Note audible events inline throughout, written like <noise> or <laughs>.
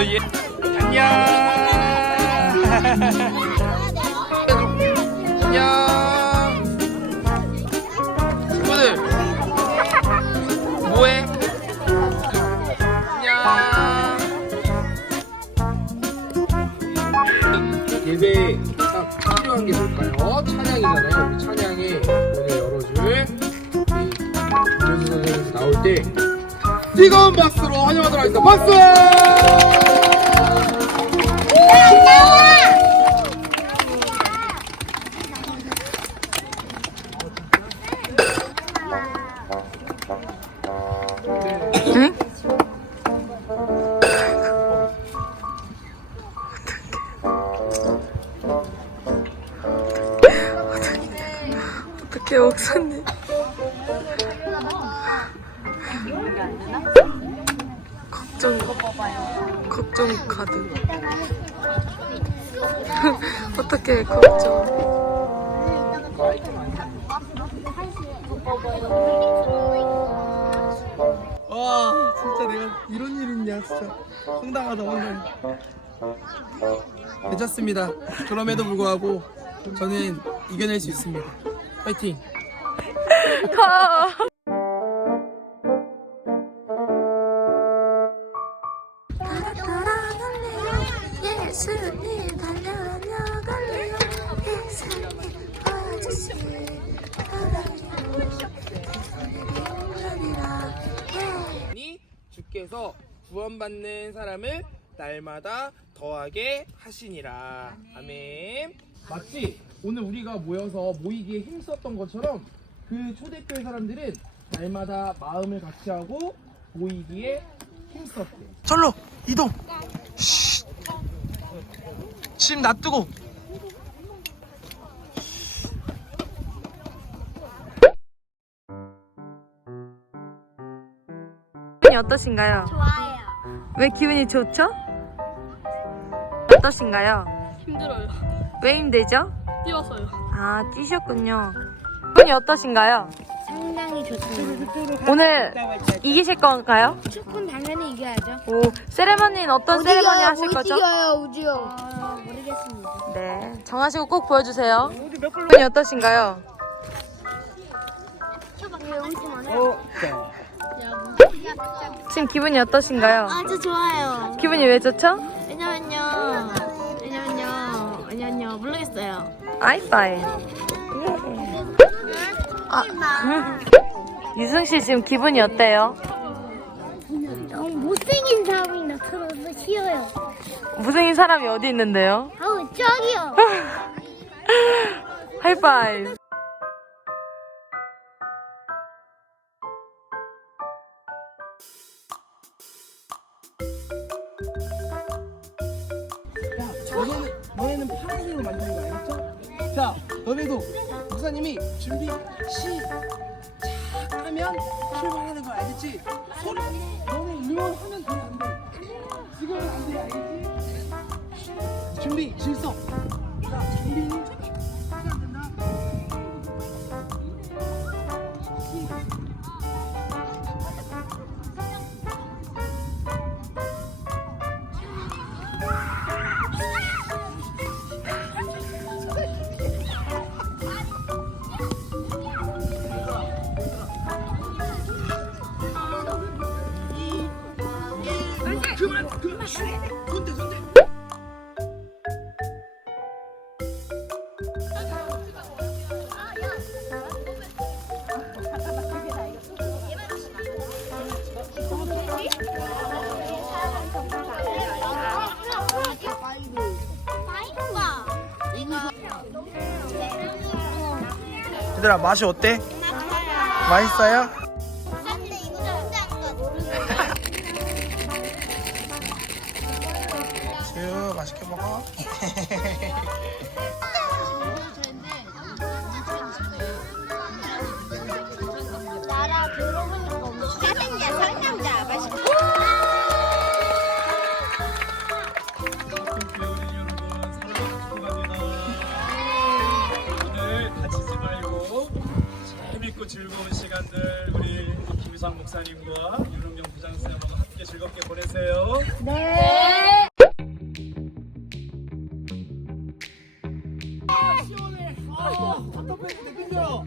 어, 예. 안녕. 안녕. 친구들. 뭐해? 안녕. 예배 딱 필요한 게 뭘까요? 찬양이잖아요. 우리 찬양에 오늘 열어줄 우리 김현수 선생님이 나올 때 뜨거운 박수로 환영하도록 하겠습니다. 박수! 걱정 가득. <laughs> 어떻게 걱정? 와 진짜 내가 이런 일 있냐 진짜. 황당하다 황당해. 괜찮습니다. 그럼에도 불구하고 저는 이겨낼 수 있습니다. 파이팅 <laughs> 주께서 구원받는 사람을 날마다 더하게 하시니라. 아멘. 맞지? 오늘 우리가 모여서 모이기에 힘썼던 것처럼 그 초대교회 사람들은 날마다 마음을 같이 하고 모이기에 힘썼대. 절로 이동. 쉿. 침 놔두고 기분이 어떠신가요? 좋아요. 왜 기분이 좋죠? 어떠신가요? 힘들어요. 왜 힘들죠? 뛰었어요. 아 뛰셨군요 기분이 어떠신가요? 상당히 좋습니다. 오늘 이기실 건가요? 축구는 당연히 이겨야죠. 오 세레머니는 어떤 세레머니 하실 거죠? 이겨요, 우지요? 아, 모르겠습니다. 네 정하시고 꼭 보여주세요 기분이 어떠신가요? 지금 기분이 어떠신가요? 아주 좋아요. 기분이 왜 좋죠? 왜냐면요. 왜냐면요. 왜냐면요. 모르겠어요. 아이빠이 아, 유승 씨 지금 기분이 어때요? 너무 못생긴 사람이 나타나서 싫어요. 무생인 사람이 어디 있는데요? 아우 저기요. <laughs> 하이파이 파란색으로 만드는 거야, 알겠죠? 자, 너네도 목사님이 준비 시작 하면 출발하는 거야, 알겠지? 소리, 너네 응원하면 돼, 안 돼? 지금은 안 돼, 알겠지? 준비, 질서. 얘들아 맛이 어때? 맛있어요? Yeah. <laughs> 어, 답답해. 느껴져.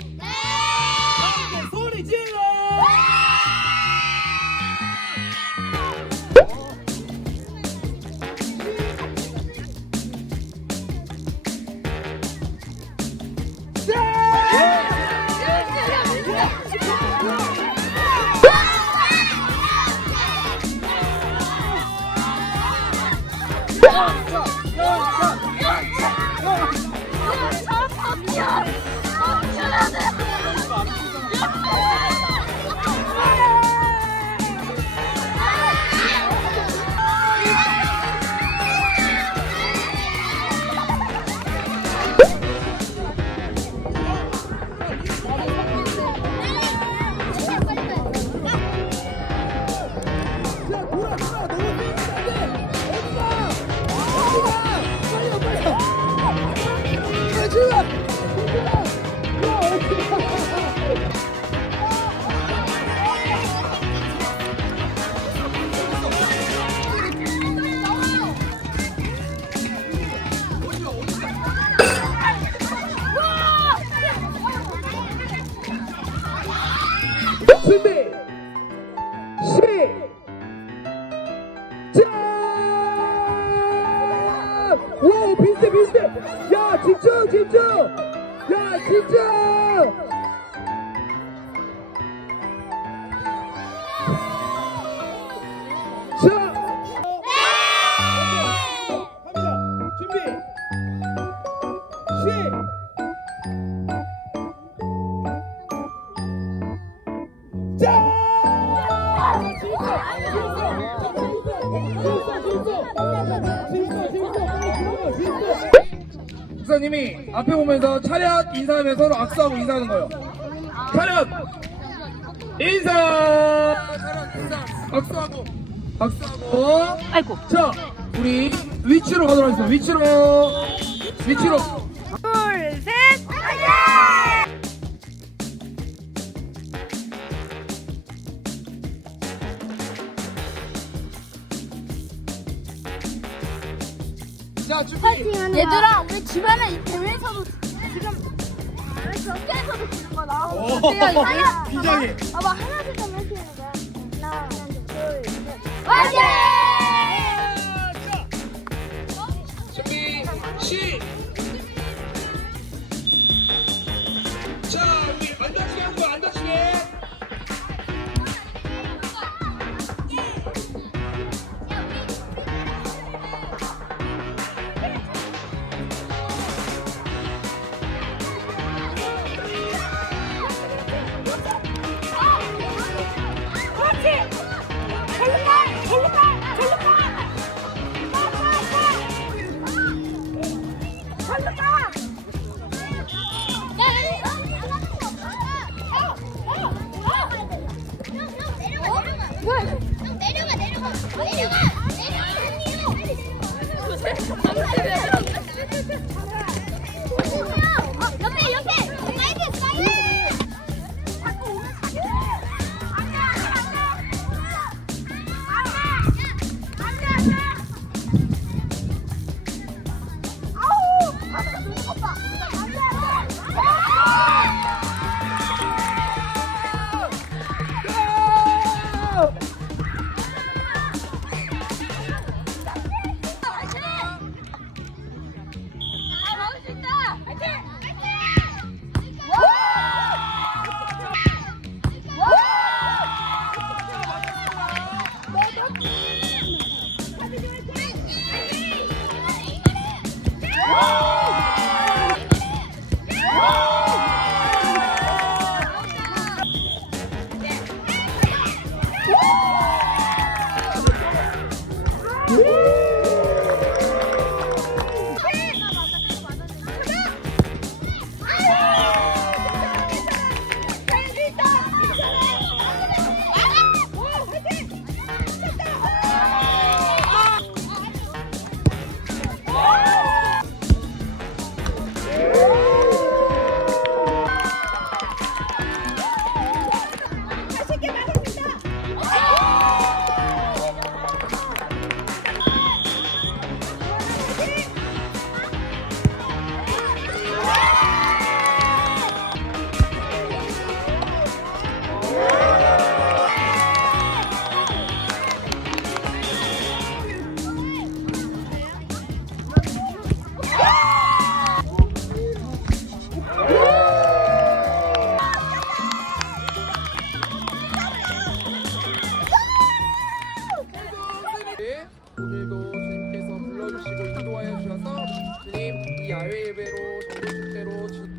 야 집중 자 갑니다 준비 목사님이 앞에 보면서 차렷 인사하면 서로 악수하고 인사하는 거예요. 차렷 인사. 차렷 인사. 악수하고 악수하고. 아이고. 자, 우리 위치로 가도록 하겠습니다. 위치로 위치로. 둘, 셋. 자, 준비. 얘들아 우리 집안에 대회에서도 지금 경기에서도 지는 거다. 어때요 이거? 긴장해. 봐봐 하나 둘셋 이렇게 하는 거야. 하나 둘셋 화이팅!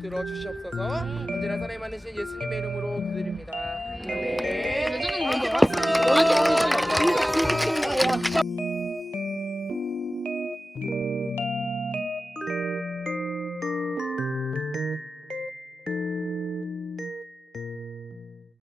들어 주시옵소서 언제나 사랑이 많으신 예수님의 이름으로 기드립니다 아멘 요즘은 이렇게 박수